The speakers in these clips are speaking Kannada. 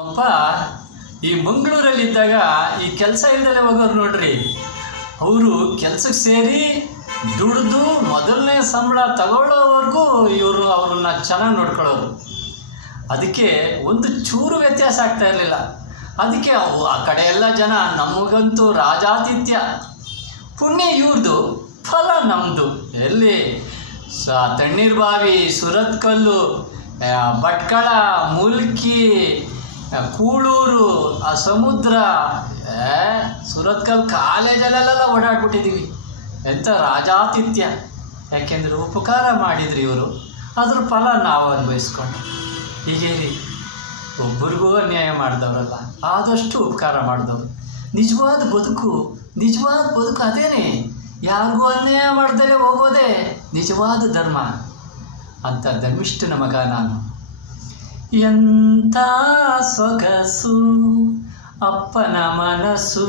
ಅಪ್ಪ ಈ ಮಂಗಳೂರಲ್ಲಿದ್ದಾಗ ಈ ಕೆಲಸ ಇಲ್ದಲೇ ಹೋಗೋರು ನೋಡ್ರಿ, ಅವರು ಕೆಲಸಕ್ಕೆ ಸೇರಿ ದುಡಿದು ಮೊದಲನೇ ಸಂಬಳ ತಗೊಳ್ಳೋವರೆಗೂ ಅವ್ರನ್ನ ಚೆನ್ನಾಗಿ ನೋಡ್ಕೊಳ್ಳೋರು. ಅದಕ್ಕೆ ಒಂದು ಚೂರು ವ್ಯತ್ಯಾಸ ಆಗ್ತಾ ಇರಲಿಲ್ಲ. ಅದಕ್ಕೆ ಆ ಕಡೆ ಎಲ್ಲ ಜನ ನಮಗಂತೂ ರಾಜಾತಿಥ್ಯ, ಪುಣ್ಯ ಇವ್ರದ್ದು, ಫಲ ನಮ್ಮದು. ಎಲ್ಲಿ ತಣ್ಣೀರ್ಬಾವಿ, ಸುರತ್ಕಲ್ಲು, ಭಟ್ಕಳ, ಮುಲ್ಕಿ, ಕೂಳೂರು, ಆ ಸಮುದ್ರ, ಸುರತ್ಕಲ್ ಕಾಲೇಜಲ್ಲೆಲ್ಲ ಓಡಾಡ್ಬಿಟ್ಟಿದ್ದೀವಿ. ಎಂಥ ರಾಜಾತಿಥ್ಯ! ಯಾಕೆಂದರೆ ಉಪಕಾರ ಮಾಡಿದ್ರು ಇವರು, ಅದ್ರ ಫಲ ನಾವು ಅನ್ಭವಿಸ್ಕೊಂಡು. ಹೀಗೆ ರೀ, ಒಬ್ಬರಿಗೂ ಅನ್ಯಾಯ ಮಾಡಿದವರಲ್ಲ, ಆದಷ್ಟು ಉಪಕಾರ ಮಾಡಿದವರು. ನಿಜವಾದ ಬದುಕು ಅದೇನೇ. ಯಾರಿಗೂ ಅನ್ಯಾಯ ಮಾಡ್ದಲೇ ಹೋಗೋದೇ ನಿಜವಾದ ಧರ್ಮ. ಅಂತ ಧರ್ಮಿಷ್ಠನ ಮಗ ನಾನು. ಎಂಥ ಸೊಗಸು ಅಪ್ಪನ ಮನಸ್ಸು,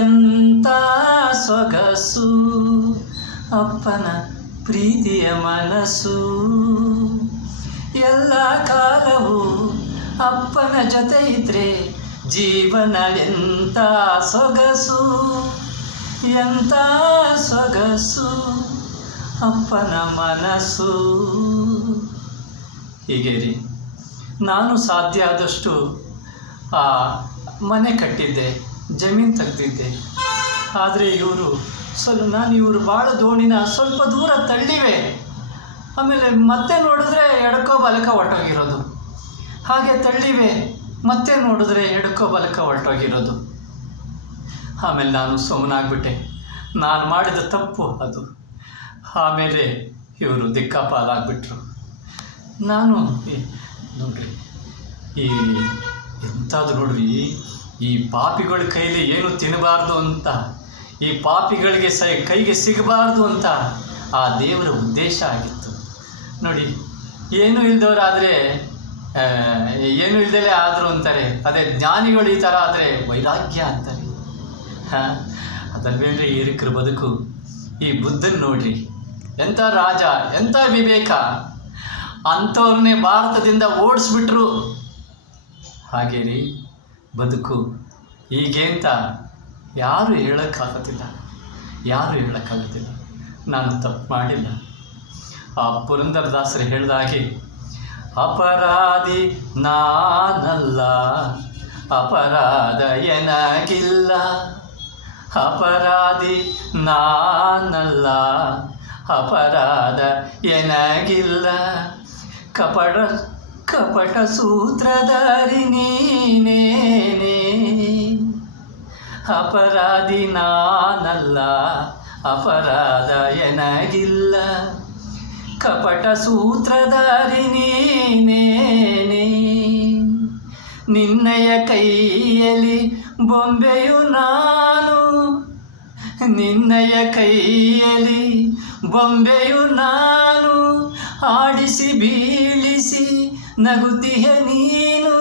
ಎಂಥ ಸೊಗಸು ಅಪ್ಪನ ಪ್ರೀತಿಯ ಮನಸ್ಸು. ಎಲ್ಲ ಕಾಲವೂ ಅಪ್ಪನ ಜೊತೆ ಇದ್ರೆ ಜೀವನ ಎಂಥ ಸೊಗಸು, ಎಂಥ ಸೊಗಸು ಅಪ್ಪನ ಮನಸ್ಸು. ಹೀಗೆ ರೀ, ನಾನು ಸಾಧ್ಯ ಆದಷ್ಟು ಮನೆ ಕಟ್ಟಿದ್ದೆ, ಜಮೀನು ತೆಗೆದಿದ್ದೆ. ಆದರೆ ಇವರು ಭಾಳ ದೋಣಿನ ಸ್ವಲ್ಪ ದೂರ ತಳ್ಳಿವೆ. ಆಮೇಲೆ ಮತ್ತೆ ನೋಡಿದ್ರೆ ಎಡಕೋ ಬಲಕ ಹೊರಟೋಗಿರೋದು, ಹಾಗೆ ತಳ್ಳಿವೆ, ಮತ್ತೆ ನೋಡಿದ್ರೆ ಎಡಕೋ ಬಲಕ ಹೊರಟೋಗಿರೋದು. ಆಮೇಲೆ ನಾನು ಸುಮ್ಮನಾಗ್ಬಿಟ್ಟೆ. ನಾನು ಮಾಡಿದ ತಪ್ಪು ಅದು. ಆಮೇಲೆ ಇವರು ದಿಕ್ಕಾಪಾಲಾಗ್ಬಿಟ್ರು. ನಾನು ನೋಡ್ರಿ, ಎಂಥದ್ದು ನೋಡ್ರಿ, ಈ ಪಾಪಿಗಳ ಕೈಲಿ ಏನು ತಿನ್ನಬಾರ್ದು ಅಂತ, ಈ ಪಾಪಿಗಳಿಗೆ ಕೈಗೆ ಸಿಗಬಾರ್ದು ಅಂತ ಆ ದೇವರ ಉದ್ದೇಶ ಆಗಿತ್ತು. ನೋಡಿ, ಏನೂ ಇಲ್ದವರಾದರೆ, ಏನೂ ಇಲ್ದಲೇ ಆದರು ಅಂತಾರೆ. ಅದೇ ಜ್ಞಾನಿಗಳು ಈ ಥರ ಆದರೆ ವೈರಾಗ್ಯ ಅಂತಾರೆ. ಅದಲ್ವೇನ್ರಿ ಏರಿಕ್ರ ಬದುಕು. ಈ ಬುದ್ಧನ ನೋಡ್ರಿ, ಎಂಥ ರಾಜ, ಎಂಥ ವಿವೇಕ, ಅಂಥವ್ರನ್ನೇ ಭಾರತದಿಂದ ಓಡಿಸ್ಬಿಟ್ರು. ಹಾಗೇ ರೀ ಬದುಕು. ಹೀಗೇಂತ ಯಾರು ಹೇಳೋಕ್ಕಾಗೋದಿಲ್ಲ. ನಾನು ತಪ್ಪು ಮಾಡಿಲ್ಲ. ಆ ಪುರಂದರದಾಸರು ಹೇಳಿದ ಹಾಗೆ, ಅಪರಾಧಿ ನಾನಲ್ಲ, ಅಪರಾಧ ಎನಗಿಲ್ಲ. ಅಪರಾಧಿ ನಾನಲ್ಲ, ಅಪರಾಧ ಎನಗಿಲ್ಲ. ಕಪಟ ಸೂತ್ರಧಾರಿ ನೀನೇನೆ. ಅಪರಾಧಿ ನಾನಲ್ಲ, ಅಪರಾಧ ಎನಗಿಲ್ಲ. ಕಪಟ ಸೂತ್ರಧಾರಿ ನೀನೇನೆ. ನಿನ್ನಯ ಕೈಯಲ್ಲಿ ಬೊಂಬೆಯು ನಾನು, ನಿನ್ನಯ ಕೈಯಲ್ಲಿ ಬೊಂಬೆಯು ನಾನು. ಆಡಿಸಿ ಬೀಳಿಸಿ ನಗುತ್ತಿಯ ನೀನು.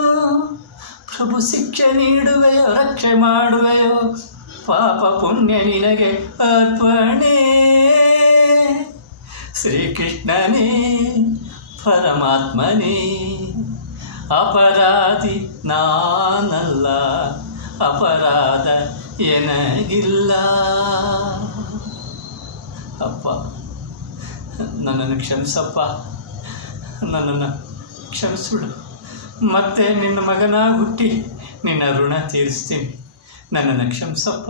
ಪ್ರಭು ಶಿಕ್ಷೆ ನೀಡುವೆಯೋ, ರಕ್ಷೆ ಮಾಡುವೆಯೋ, ಪಾಪ ಪುಣ್ಯ ನಿನಗೆ ಅರ್ಪಣೆ. ಶ್ರೀಕೃಷ್ಣನೇ ಪರಮಾತ್ಮನೇ, ಅಪರಾಧಿ ನಾನಲ್ಲ, ಅಪರಾಧ ಎನಗಿಲ್ಲ. ಅಪ್ಪ, ನನ್ನನ್ನು ಕ್ಷಮಿಸಪ್ಪ, ನನ್ನನ್ನು ಕ್ಷಮಿಸ್ಬಿಡು. ಮತ್ತೆ ನಿನ್ನ ಮಗನಾಗಿ ಹುಟ್ಟಿ ನಿನ್ನ ಋಣ ತೀರಿಸ್ತೀನಿ. ನನ್ನನ್ನು ಕ್ಷಮಿಸಪ್ಪ.